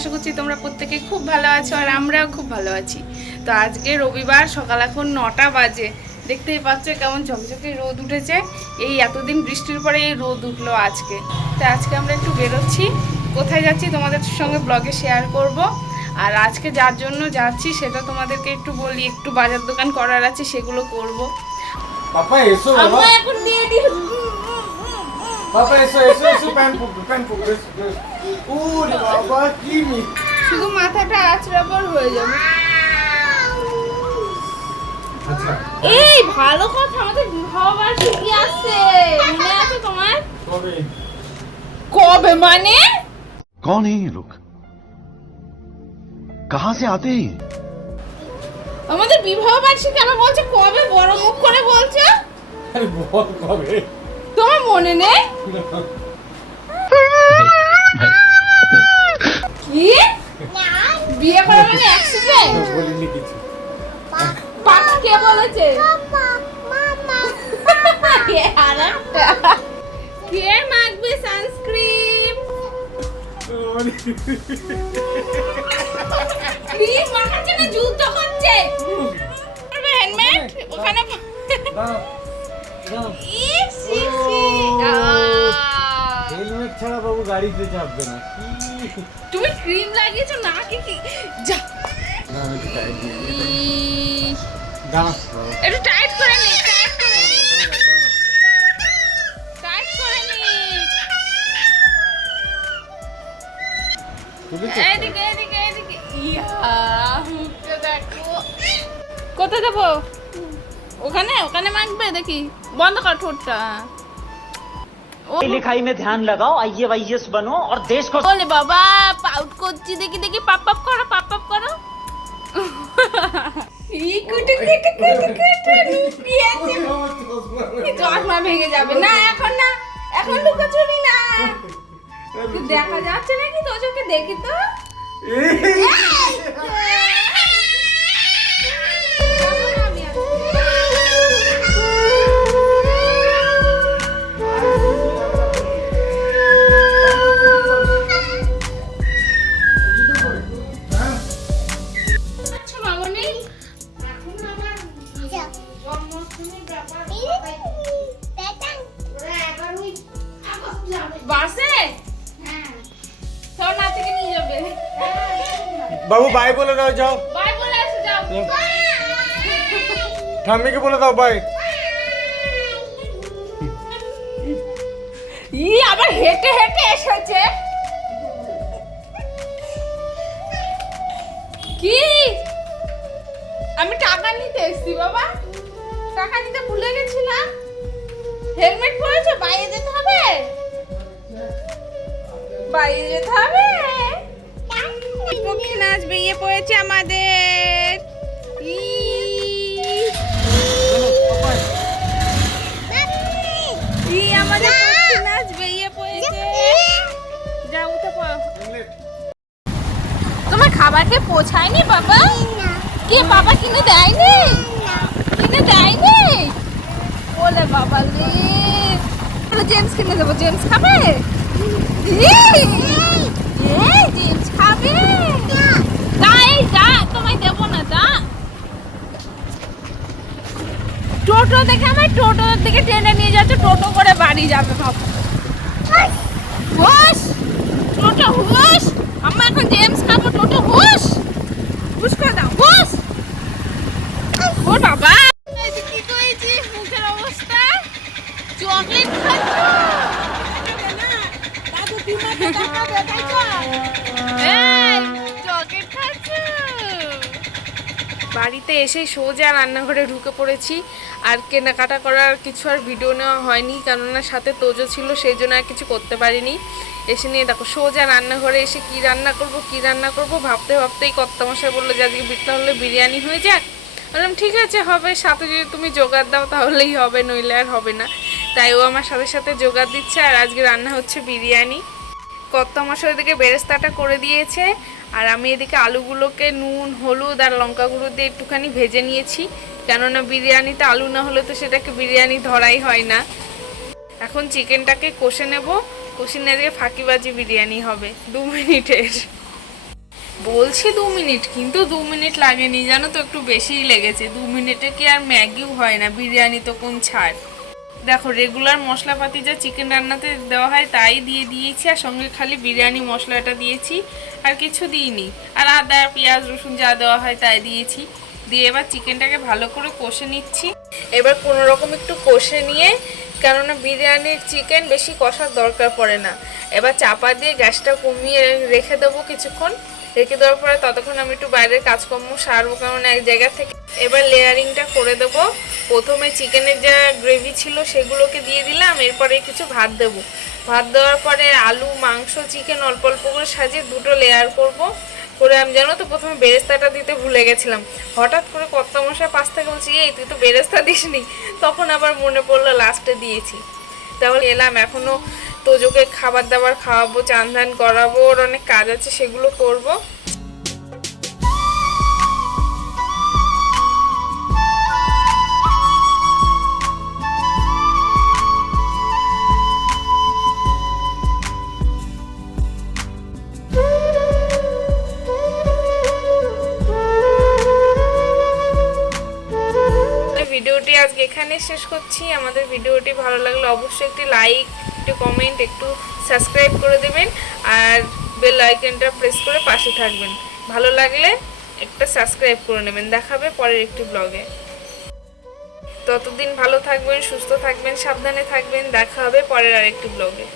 আশা করছি তোমরা প্রত্যেকে খুব ভালো আছো আর আমরাও খুব ভালো আছি। তো আজকে রবিবার, সকাল এখন 9টা বাজে। দেখতেই পাচ্ছ কেমন ঝকঝকে রোদ উঠেছে। এই এতদিন বৃষ্টির পরে এই রোদ উঠলো আজকে। তো আজকে আমরা একটু বেরোচ্ছি, কোথায় যাচ্ছি তোমাদের সঙ্গে ব্লগে শেয়ার করব। আর আজকে যার জন্য যাচ্ছি সেটা তোমাদেরকে একটু বলি, একটু বাজার দোকান করার আছে, সেগুলো করব। পাপা এসো বাবা। আমরা এখন দিয়ে দিই। পাপা এসো এসো এসো, প্যান্ট পরবে ওরে বাবা কি মি শুধু মাথাটা আঁচড়াবার হয়ে যাবে। আচ্ছা এই ভালো কথা, আমাদের বিবাহবার্ষিকী কি আসছে, মনে আছে তোমার? কবে? কবে মানে? कौन है ये लोग? कहां से आते हैं? আমাদের বিবাহবার্ষিকী, আমার বলছে কবে, বড় মুখ করে বলছো। আরে বল কবে? তোমার মনে নেই? কি বিয়ে করা মানে অ্যাক্সিডেন্ট? বলিনি কিছু। পাপা কে বলেছে? কে আরেকটা? কে মাখবে সানস্ক্রিন? ক্রিম মাখাচ্ছে না, যুদ্ধ হচ্ছে। হ্যান্ডমেড ওখানে। দাও দাও। ইস ইস হেলমেট ছাড়া বাবু গাড়িতে চাপবে না। কি তুমি ক্রিম লাগিয়েছো নাকি কি? যা না আমি একটু টাইট দিয়ে দিই। ইস, দাঁড়া একটু টাইট করে নি, টাইট করে নি, টাইট করে নি। এদিকে এদিকে এদিকে। ইয়া মুখটা দেখো। কোথায় দেবো? ওখানে ওখানে মাখবে, দেখি। বন্ধ কর ঠোঁটটা। लिखाई में ध्यान लगाओ, आईएएस बनो और देश को। বলে বাবা পাউট করছি, দেখি দেখি, পাপ পাপ করো, পাপ পাপ করো। ই কুটু কুটু কুটু কুটু লুকিয়েছে। চশমা ভেঙে যাবে না, এখন না, এখন লুকোচুরি না। দেখা যাচ্ছে নাকি তো চোখে, দেখি তো। বাসে তোর না থেকে নিয়ে যাবে। বাবু বাই বলে দাও, যাও। বাই বলে এসে যাও। ঠাম্মিকে বলে দাও বাই। ই আবার হেঁটে হেঁটে এসেছে। কি আমি টাকা নিতে এসেছি বাবা, টাকা নিতে ভুলে গেছিলাম। হেলমেট পরেছো? বাইরে যেতে হবে, বাইরে যেতে হবে। পক্ষী নাচ বেরিয়ে পড়েছে আমাদের। আমাদের পক্ষী নাচ বেরিয়ে পড়েছে। যাও উঠে পড়ো। তোমার খাবারকে পৌঁছায়নি বাবা? কে বাবা কিনে দেয়নি? কিনে দেয়নি? বলে বাবা রে, জেমস কিনে দেবো। জেমস খাবে? জেমস খাবে? তাই যা, তোমায় দেবো না, যা। টোটো দেখে আমার টোটোর দিকে টেনে নিয়ে যাচ্ছে, টোটো করে বাড়ি যাবে বাবা। হুশ টোটো হুশ, আমরা এখন জেমস খাবো, টোটো হুশ হুশ করে দাও, হুশ। ও বাবা কি করেছিস, মুখের অবস্থা। চকলেট খাচ্ছ? চকলেট খাচ্ছ? বাড়িতে এসে সোজা রান্নাঘরে ঢুকে পড়েছি। আর কেনাকাটা করার কিছু আর ভিডিও নেওয়া হয়নি, কেননা সাথে তোজো ছিল, সেই জন্য আর কিছু করতে পারিনি। এসে নিয়ে দেখো সোজা রান্নাঘরে এসে কি রান্না করব ভাবতে ভাবতেই কর্তামশাই বললো যে আজকে তাহলে বিরিয়ানি হয়ে যাক। বললাম ঠিক আছে হবে, সাথে যদি তুমি জোগাড় দাও তাহলেই হবে, নইলে আর হবে না। তাই ও আমার সাথে সাথে জোগাড় দিচ্ছে। আর আজকে রান্না হচ্ছে বিরিয়ানি। কর্তামশাই ওদিকে বেরেস্তাটা করে দিয়েছে, আর আমি এদিকে আলুগুলোকে নুন হলুদ আর লঙ্কা গুঁড়ো দিয়ে একটুখানি ভেজে নিয়েছি, কেননা বিরিয়ানিতে আলু না হলে তো সেটাকে বিরিয়ানি ধরাই হয় না। এখন চিকেনটাকে কষে নেব, কষে নিয়ে ফাঁকিবাজি বিরিয়ানি হবে 2 মিনিটের। বলছি 2 মিনিট, কিন্তু 2 মিনিট লাগেনি জানো তো, একটু বেশিই লেগেছে। 2 মিনিটে কি আর ম্যাগিও হয় না, বিরিয়ানি তো কোন ছাড়। দেখো রেগুলার মশলাপাতি যা চিকেন রান্নাতে দেওয়া হয় তাই দিয়ে দিয়েছি, আর সঙ্গে খালি বিরিয়ানি মশলাটা দিয়েছি, আর কিছু দিইনি। আর আদা পেঁয়াজ রসুন যা দেওয়া হয় তাই দিয়েছি। দিয়ে এবার চিকেনটাকে ভালো করে কষে নিচ্ছি। এবার কোনো রকম একটু কষে নিয়ে, কেননা বিরিয়ানির চিকেন বেশি কষার দরকার পড়ে না, এবার চাপা দিয়ে গ্যাসটা কমিয়ে রেখে দেবো কিছুক্ষণ। রেখে দেওয়ার পরে ততক্ষণ আমি একটু বাইরের কাজকর্ম সারবো, কারণ এক জায়গা থেকে। এবার লেয়ারিংটা করে দেবো। প্রথমে চিকেনের যা গ্রেভি ছিল সেগুলোকে দিয়ে দিলাম, এরপরে কিছু ভাত দেবো। ভাত দেওয়ার পরে আলু মাংস চিকেন অল্প অল্প করে সাজিয়ে 2টো লেয়ার করব। করে আমি জানো তো প্রথমে বেরেস্তাটা দিতে ভুলে গেছিলাম। হঠাৎ করে কর্তামশাই পাশ থেকে বলছি, এই তুই তো বেরেস্তা দিসনি। তখন আবার মনে পড়লো লাস্টে দিয়েছি। তাহলে এলাম, এখনও তোজোকে খাবার দাবার খাওয়াবো, চান ধান করাবো, ওর অনেক কাজ আছে সেগুলো করব। ভিডিওটি আজকে এখানে শেষ করছি। আমাদের ভিডিওটি ভালো লাগলে অবশ্যই একটি লাইক, একটু কমেন্ট, একটু সাবস্ক্রাইব করে দেবেন, আর বেল আইকনটা প্রেস করে পাশে থাকবেন। ভালো লাগলে একটা সাবস্ক্রাইব করে নেবেন। দেখাবে পরের একটি ব্লগে। ততদিন ভালো থাকবেন, সুস্থ থাকবেন, সাবধানে থাকবেন। দেখা হবে পরের আরেকটি ব্লগে।